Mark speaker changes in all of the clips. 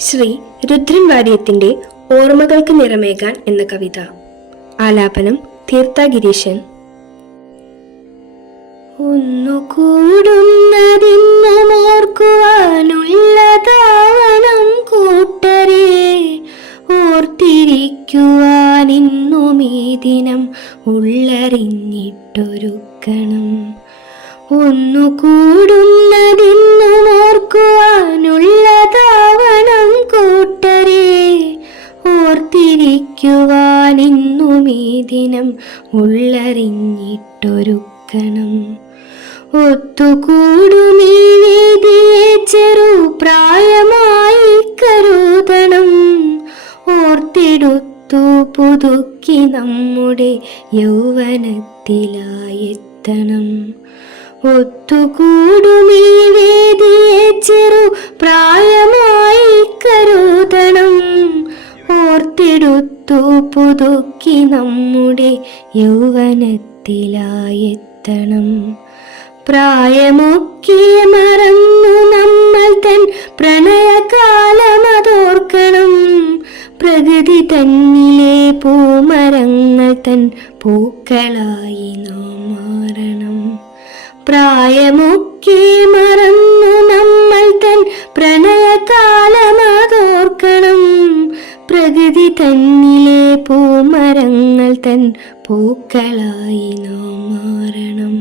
Speaker 1: ശ്രീ രുദ്രൻ വാര്യത്തിന്റെ ഓർമ്മകൾക്ക് നിറമേകാൻ എന്ന കവിത. ആലാപനം തീർത്ഥ ഗിരീശൻ ഒന്നു കൂടുന്നതിന്നും ഓർക്കുവാനുള്ളതാവണം കൂട്ടരെ. ഓർത്തിരിക്കുവാനിന്നും ഈ ദിനം ഉള്ളറിഞ്ഞിട്ടൊരുക്കണം. ഒന്നു കൂടുന്നതിന്നും ഓർത്തിരിക്കുവാനിന്നും ഈ ദിനം ഉള്ളറിഞ്ഞിട്ടൊരുക്കണം. ഒത്തുകൂടുമീ ചെറു പ്രായമായി കരുതണം. ഓർത്തെടുത്തു പുതുക്കി നമ്മുടെ യൗവനത്തിലായെത്തണം. ഒത്തുകൂടുമീ ഓർത്തെടുത്തു പുതുക്കി നമ്മുടെ യൗവനത്തിലായെത്തണം. പ്രായമൊക്കെ മറന്നു നമ്മൾ തൻ പ്രണയകാലമതോർക്കണം പ്രകൃതി തന്നിലെ പൂമരങ്ങൾ തൻ പൂക്കളായി നാം മാറണം. പ്രായമൊക്കെ മറന്നു പ്രകൃതി തന്നിലെ പൂമരങ്ങൾ തൻ പൂക്കളായി നാം മാറണം.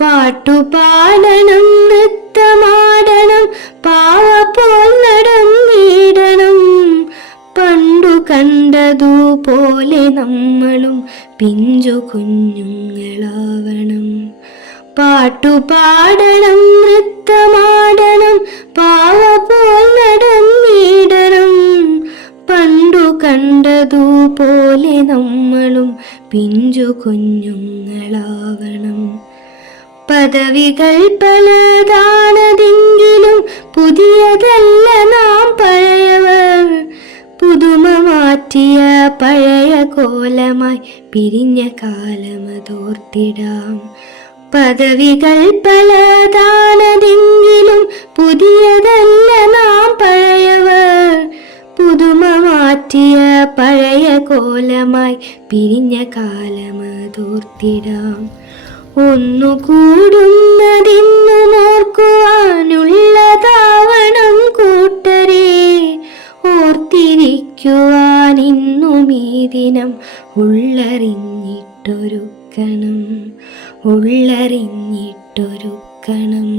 Speaker 1: പാട്ടുപാടണം നൃത്തമാടണം പാവ പോൽ നടന്നിടണം. പണ്ടു കണ്ടതുപോലെ നമ്മളും പിഞ്ചു കുഞ്ഞുങ്ങളാവണം. പാട്ടുപാടണം നൃത്തമാടണം കണ്ടതുപോലെ നമ്മളും പിഞ്ചു കുഞ്ഞുങ്ങളാവണം. പദവികൾ പലതാണതെങ്കിലും പുതിയതല്ല നാം പഴയവർ. പുതുമ മാറ്റിയ പഴയ കോലമായി പിരിഞ്ഞ കാലമതോർത്തിടാം. പദവികൾ പലതാണതെങ്കിലും മാറ്റിയ പഴയ കോലമായി പിരിഞ്ഞ കാലമതോർത്തിടാം ഒന്നു കൂടുന്നതിന്നും ഓർക്കുവാനുള്ളതാവണം കൂട്ടരെ. ഓർത്തിരിക്കുവാൻ ഇന്നും ഈ ദിനം ഉള്ളറിഞ്ഞിട്ടൊരുക്കണം ഉള്ളറിഞ്ഞിട്ടൊരുക്കണം.